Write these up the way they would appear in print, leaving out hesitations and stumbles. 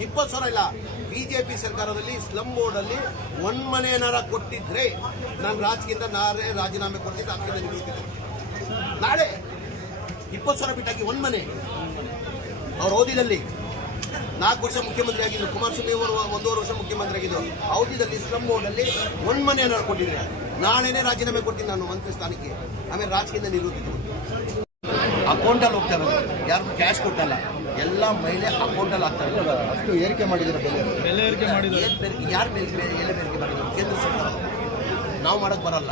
20,000 ಇಲ್ಲ. ಬಿಜೆಪಿ ಸರ್ಕಾರದಲ್ಲಿ slum board ಅಲ್ಲಿ ಒಂದ್ ಮನೆ ಏನಾರ ಕೊಟ್ಟಿದ್ರೆ ನಾನು ರಾಜಕೀಯದಿಂದ ರಾಜೀನಾಮೆ ಕೊಡ್ತಿದ್ದೆ, ಅದಕ್ಕೆ ನಿಲ್ಲಿಸ್ತಿದ್ದೆ. ನಾಳೆ 20,000 ಬಿಟ್ಟಾಗಿ ಒಂದ್ ಮನೆ. ಅವ್ರ ಅವಧಿಯಲ್ಲಿ 4 ವರ್ಷ ಮುಖ್ಯಮಂತ್ರಿ ಆಗಿದ್ದು, ಕುಮಾರಸ್ವಾಮಿ ಅವರು 1.5 ವರ್ಷ ಮುಖ್ಯಮಂತ್ರಿ ಆಗಿದ್ದು, ಅವಧಿಯಲ್ಲಿ ಸ್ಲಮ್ ಬೋರ್ಡ್ ಅಲ್ಲಿ ಒಂದ್ ಮನೆ ಏನಾರು ಕೊಟ್ಟಿದ್ರೆ ನಾಳೆನೇ ರಾಜೀನಾಮೆ ಕೊಡ್ತೀನಿ ನಾನು ಮಂತ್ರಿ ಸ್ಥಾನಕ್ಕೆ. ಆಮೇಲೆ ರಾಜಕೀಯದಿಂದ ನಿಲ್ಲುತ್ತಿದ್ದು ಅಕೌಂಟಲ್ಲಿ ಹೋಗ್ತಾ ಇರೋದು, ಯಾರು ಕ್ಯಾಶ್ ಕೊಟ್ಟಲ್ಲ, ಎಲ್ಲ ಮಹಿಳೆ ಅಕೌಂಟಲ್ಲಿ ಆಗ್ತಾರೆ. ಅಷ್ಟು ಏರಿಕೆ ಮಾಡಿದ್ದಾರೆ, ಬೆಲೆ ಏರಿಕೆ ಮಾಡಿದ್ದಾರೆ. ಯಾರು ಎಲೆ ಬೇರಿಕೆ ಮಾಡಿದ್ರು? ಕೇಂದ್ರ ಸರ್ಕಾರ. ನಾವು ಮಾಡಕ್ ಬರಲ್ಲ.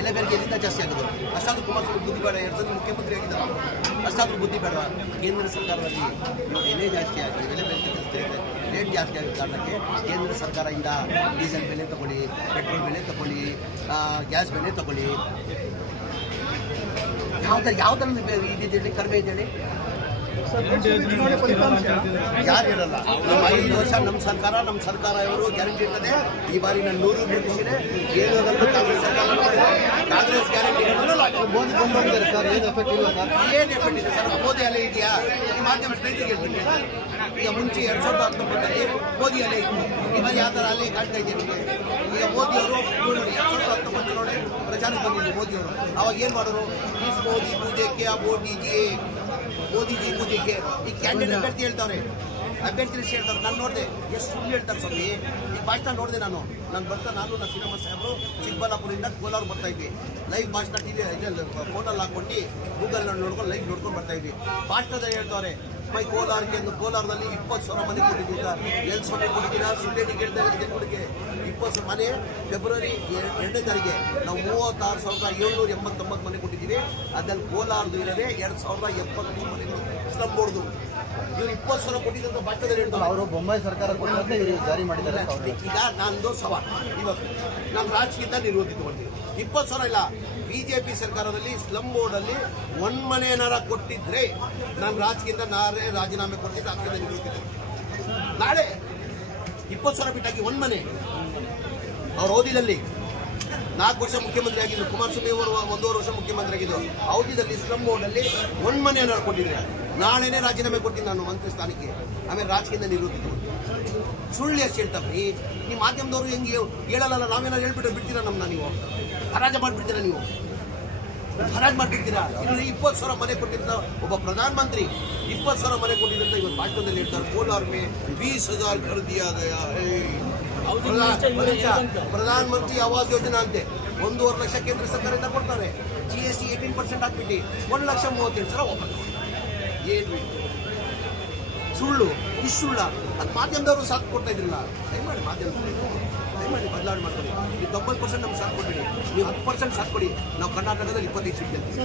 ಎಲೆ ಬೇರಿಕೆ ಎಲ್ಲಿಂದ ಜಾಸ್ತಿ ಆಗೋದು? ಅಷ್ಟಾದ್ರೂ ಕುಮಾರಸ್ವಾಮಿ ಬುದ್ಧಿ ಬೇಡ, 2 ಸಲ ಮುಖ್ಯಮಂತ್ರಿ ಆಗಿದ್ದಾರೆ, ಅಷ್ಟಾದ್ರೂ ಬುದ್ಧಿ ಬೇಡ. ಕೇಂದ್ರ ಸರ್ಕಾರದಲ್ಲಿ ಎಲೆ ಜಾಸ್ತಿ ಆಗಿ, ಎಲೆ ಬೇರಿಕೆ ಜಾಸ್ತಿ ಆಗಿದೆ, ರೇಟ್ ಜಾಸ್ತಿ ಆಗಿದ್ದ ಕಾರಣಕ್ಕೆ ಕೇಂದ್ರ ಸರ್ಕಾರದಿಂದ ಡೀಸೆಲ್ ಬೆಲೆ ತಗೊಳ್ಳಿ, ಪೆಟ್ರೋಲ್ ಬೆಲೆ ತಗೊಳ್ಳಿ, ಗ್ಯಾಸ್ ಬೆಲೆ ತಗೊಳ್ಳಿ. ಯಾವ ಥರ ಇದಿದ್ದೇಳಿ, ಕಡಿಮೆ ಇದ್ದೇಳಿ? ಯಾರು ಹೇಳಲ್ಲ. ನಮ್ಮ 5 ವರ್ಷ ನಮ್ಮ ಸರ್ಕಾರ ಇವರು ಗ್ಯಾರಂಟಿ ಇರ್ತದೆ. ಈ ಬಾರಿ ನಾನು 100 ಮುಗಿಸಿದೆ. ಏನು ಕಾಂಗ್ರೆಸ್ ಸರ್ಕಾರ ಕಾಂಗ್ರೆಸ್ ಗ್ಯಾರಂಟಿ ಮೋದಿ ಬಂದಿದ್ದಾರೆ ಸರ್, ಏನು ಎಫೆಕ್ಟ್ ಇಲ್ಲ ಸರ್? ಏನು ಎಫೆಕ್ಟ್ ಇದೆ ಸರ್? ಮೋದಿ ಅಲೆ ಇದೆಯಾ? ಈ ಮಾಧ್ಯಮ ಸ್ನೇಹಿತರಿಗೆ ಹೇಳ್ತೀನಿ, ಈಗ ಮುಂಚೆ 2019 ಮೋದಿ ಅಲೆ ಇತ್ತು, ಈ ಬಾರಿ ಯಾವ ಥರ ಅಲೆ ಕಾಣ್ತಾ ಇದೆ ನಿಮಗೆ? ಈಗ ಮೋದಿಯವರು 2019 ನೋಡಿ ಪ್ರಚಾರಕ್ಕೆ ಬಂದಿದ್ದು ಮೋದಿಯವರು. ಅವಾಗ ಏನು ಮಾಡೋರು? ಇಸ್ ಮೋದಿ ಪೂಜೆಗೆ ಮೋದಿಜಿ ಪೂಜೆಗೆ ಈ ಕ್ಯಾಂಡಿಡೇಟ್ ಅಭ್ಯರ್ಥಿ ಹೇಳ್ತಾವ್ರೆ, ಅಭ್ಯರ್ಥಿ ಹೇಳ್ತಾರೆ. ನಾನು ನೋಡಿದೆ ಎಷ್ಟು ಸುಳ್ಳು ಹೇಳ್ತಾರೆ ಸ್ವಾಮಿ. ಈ ಭಾಷಣ ನೋಡಿದೆ ನಾನು ನನ್ನ ಶ್ರೀರಾಮ ಸಾಹೇಬರು ಚಿಕ್ಕಬಳ್ಳಾಪುರದಿಂದ ಕೋಲಾರ ಬರ್ತಾ ಇದ್ವಿ. ಲೈವ್ ಭಾಷಣ ಟಿವಿ ಫೋಟೋಲ್ಲಿ ಹಾಕೊಂಡು ಗೂಗಲ್ ನೋಡ್ಕೊಂಡು ಲೈವ್ ನೋಡ್ಕೊಂಡು ಬರ್ತಾ ಇದ್ವಿ. ಭಾಷಣದಲ್ಲಿ ಹೇಳ್ತಾವ್ರೆ, ಕೋಲಾರದಲ್ಲಿ 20,000 ಮನೆ ಕೊಟ್ಟಿದ್ದೀರ, ಎಲ್ಲಿ ಸೊನ್ನೆ ಕೊಟ್ಟಿದ್ದೀರಾ? ಸುಳ್ಳೇಟಿ ಕೇಳ್ತಾ ಇದ್ದೀನಿ ಜನಗಳಿಗೆ. 20,000 ಮನೆ ಫೆಬ್ರವರಿ 2ನೇ ತಾರೀಕಿಗೆ ನಾವು 36,789 ಮನೆ ಕೊಟ್ಟಿದ್ದೀವಿ. ಅದ್ರಲ್ಲಿ ಕೋಲಾರದು ಇರೋದೇ 2,073 ಮನೆಗಳು ಸ್ಲಮ್ ಬೋರ್ಡ್ದು. ಇವ್ರು 20,000 ಕೊಟ್ಟಿದ್ದಂತ ಭಾಷಣದಲ್ಲಿ ಹೇಳ್ತಾರೆ. ಅವರು ಬೊಂಬಾಯಿ ಸರ್ಕಾರ ಕೊಟ್ಟಂತೆ ಇವರು ಜಾರಿ ಮಾಡಿದ್ದಾರೆ. ಈಗ ನಂದು ಸವಾಲ್, ಇವತ್ತು ನಾನು ರಾಜಕೀಯದಿಂದ ನಿರ್ವಹಿಸಿಕೊಂಡು 20,000 ಇಲ್ಲ. ಬಿಜೆಪಿ ಸರ್ಕಾರದಲ್ಲಿ ಸ್ಲಮ್ ಬೋರ್ಡ್ ಅಲ್ಲಿ ಒಂದ್ ಮನೆ ಏನಾರ ಕೊಟ್ಟಿದ್ರೆ ನಾನು ರಾಜಕೀಯದಿಂದ ರಾಜೀನಾಮೆ ಕೊಡ್ತಿದ್ದೆ, ಅದಕ್ಕೆ ನಿಲ್ಲಿಸ್ತಿದ್ದೆ. ನಾಳೆ 20,000 ಬಿಟ್ಟಾಗಿ ಒಂದ್ ಮನೆ. ಅವ್ರ ಅವಧಿಯಲ್ಲಿ 4 ವರ್ಷ ಮುಖ್ಯಮಂತ್ರಿ ಆಗಿದ್ದು, ಕುಮಾರಸ್ವಾಮಿ ಅವರು 1.5 ವರ್ಷ ಮುಖ್ಯಮಂತ್ರಿ ಆಗಿದ್ದು, ಅವಧಿಯಲ್ಲಿ ಸ್ಲಮ್ ಬೋರ್ಡ್ ಅಲ್ಲಿ ಒಂದ್ ಮನೆ ಏನಾರು ಕೊಟ್ಟಿದ್ರೆ ನಾಳೆನೇ ರಾಜೀನಾಮೆ ಕೊಡ್ತೀನಿ ನಾನು ಮಂತ್ರಿ ಸ್ಥಾನಕ್ಕೆ. ಆಮೇಲೆ ರಾಜಕೀಯದಿಂದ ನಿಲ್ಲುತ್ತಿದ್ದು ಸುಳ್ಳು ಎಷ್ಟು ಹೇಳ್ತಾವ್ರಿ? ನಿಮ್ಮ ಮಾಧ್ಯಮದವರು ಹೆಂಗೆ ಹೇಳಲ್ಲ? ನಾವೇನಾರು ಹೇಳ್ಬಿಟ್ಟು ಬಿಡ್ತೀರಾ? ನಮ್ಮನ್ನ ನೀವು ಹರಾಜು ಮಾಡಿಬಿಡ್ತೀರಾ? ನೀವು ಹರಾಜು ಮಾಡಿಬಿಡ್ತೀರಾ? ಇಲ್ಲಿ 20,000 ಮನೆ ಕೊಟ್ಟಿದ್ದ ಒಬ್ಬ ಪ್ರಧಾನಮಂತ್ರಿ 20,000 ಮನೆ ಕೊಟ್ಟಿದ್ದಂತ ಇವತ್ತು ಭಾಷಣದಲ್ಲಿ ಹೇಳ್ತಾರೆ. ಕೋಲಾರ ಮೇ 20,000 ಕರ್ ದಿಯಾ ಗಯಾ ಹೈ. ಪ್ರಧಾನಮಂತ್ರಿ ಆವಾಸ್ ಯೋಜನಾ ಅಂತೆ 1.5 ಲಕ್ಷ ಕೇಂದ್ರ ಸರ್ಕಾರದಿಂದ ಕೊಡ್ತಾರೆ. GST 18% ಹಾಕ್ಬಿಟ್ಟು 1,37,000 ವಾಪಸ್. ಏನು ಸುಳ್ಳು? ಇಷ್ಟು ಸುಳ್ಳ? ಅದು ಮಾಧ್ಯಮದವರು ಸಾಥ್ ಕೊಡ್ತಾ ಇದ್ರಲ್ಲ. ದಯಮಾಡಿ ದಯಮಾಡಿ ಬದಲಾವಣೆ ಮಾಡ್ಕೊಳ್ಳಿ. ನೀವು 90% ನಮ್ಗೆ ಸಾಥ್ ಕೊಟ್ಬಿಡಿ, ನೀವು 10% ಸಾಥ್ ಕೊಡಿ. ನಾವು ಕರ್ನಾಟಕದಲ್ಲಿ 25 ಸೀಟ್ ಗೆಲ್ತೀವಿ.